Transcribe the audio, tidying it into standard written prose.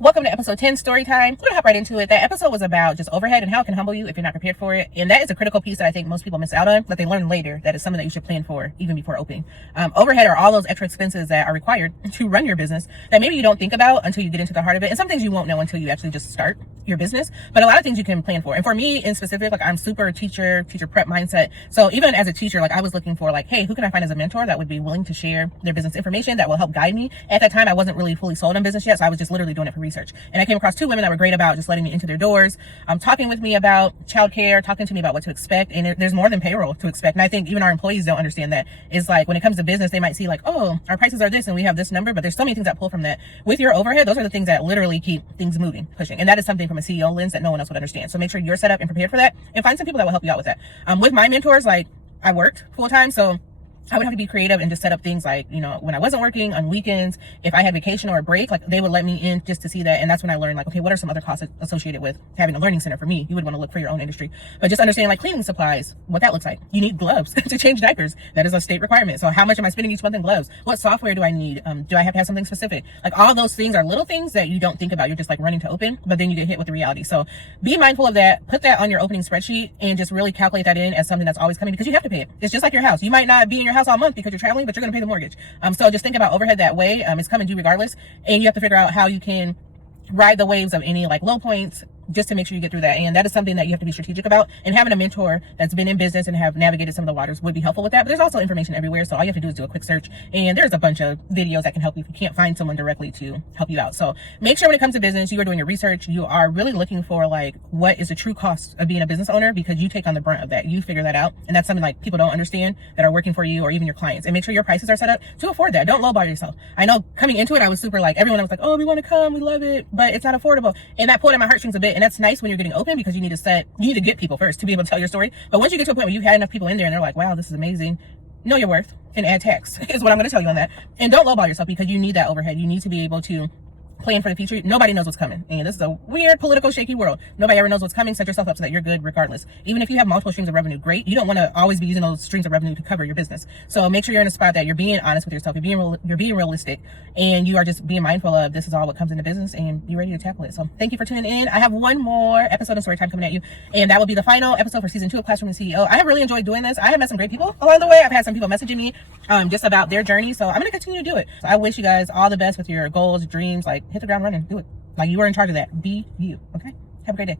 Welcome to episode 10, story time. We're gonna hop right into it. That episode was about just overhead and how it can humble you if you're not prepared for it. And that is a critical piece that I think most people miss out on, that they learn later. That is something that you should plan for even before opening. Overhead are all those extra expenses that are required to run your business that maybe you don't think about until you get into the heart of it. And some things you won't know until you actually just start your business, but a lot of things you can plan for. And for me in specific, like I'm super teacher prep mindset. So even as a teacher, like I was looking for like, hey, who can I find as a mentor that would be willing to share their business information that will help guide me? At that time, I wasn't really fully sold on business yet. So I was just literally doing it for research. And I came across two women that were great about just letting me into their doors, talking with me about childcare, talking to me about what to expect. And there's more than payroll to expect. And I think even our employees don't understand that. It's like when it comes to business, they might see like, oh, our prices are this and we have this number, but there's so many things that pull from that. With your overhead, those are the things that literally keep things moving, pushing. And that is something from a CEO lens that no one else would understand. So make sure you're set up and prepared for that and find some people that will help you out with that. With my mentors, like I worked full time, so I would have to be creative and just set up things like, when I wasn't working on weekends, if I had vacation or a break, like they would let me in just to see that. And that's when I learned like, okay, what are some other costs associated with having a learning center? For me, you would want to look for your own industry, but just understand like cleaning supplies, what that looks like. You need gloves to change diapers. That is a state requirement. So how much am I spending each month in gloves? What software do I need? Do I have to have something specific? Like all those things are little things that you don't think about. You're just like running to open, but then you get hit with the reality. So be mindful of that. Put that on your opening spreadsheet and just really calculate that in as something that's always coming because you have to pay it. It's just like your house. You might not be in your house all month because you're traveling, but you're going to pay the mortgage. So just think about overhead that way. It's coming due regardless. And you have to figure out how you can ride the waves of any like low points just to make sure you get through that. And that is something that you have to be strategic about. And having a mentor that's been in business and have navigated some of the waters would be helpful with that. But there's also information everywhere. So all you have to do is do a quick search. And there's a bunch of videos that can help you if you can't find someone directly to help you out. So make sure when it comes to business, you are doing your research. You are really looking for like, what is the true cost of being a business owner? Because you take on the brunt of that. You figure that out. And that's something like people don't understand that are working for you or even your clients. And make sure your prices are set up to afford that. Don't lowball yourself. I know coming into it, I was super like, everyone was like, oh, we want to come. We love it, but it's not affordable. And that pulled at my heartstrings a bit. And that's nice when you're getting open because you need to get people first to be able to tell your story. But once you get to a point where you've had enough people in there and they're like, wow, this is amazing, know your worth and add tax is what I'm going to tell you on that. And don't lowball yourself because you need that overhead. You need to be able to plan for the future. Nobody knows what's coming. And this is a weird, political, shaky world. Nobody ever knows what's coming. Set yourself up so that you're good regardless. Even if you have multiple streams of revenue, great. You don't want to always be using those streams of revenue to cover your business. So make sure you're in a spot that you're being honest with yourself. You're being realistic, and you are just being mindful of this is all what comes into business, and you're ready to tackle it. So thank you for tuning in. I have one more episode of Storytime coming at you, and that will be the final episode for season 2 of Classroom and CEO. I have really enjoyed doing this. I have met some great people along the way. I've had some people messaging me just about their journey. So I'm going to continue to do it. So I wish you guys all the best with your goals, dreams, like hit the ground running, do it. Like you are in charge of that. Be you. Okay. Have a great day.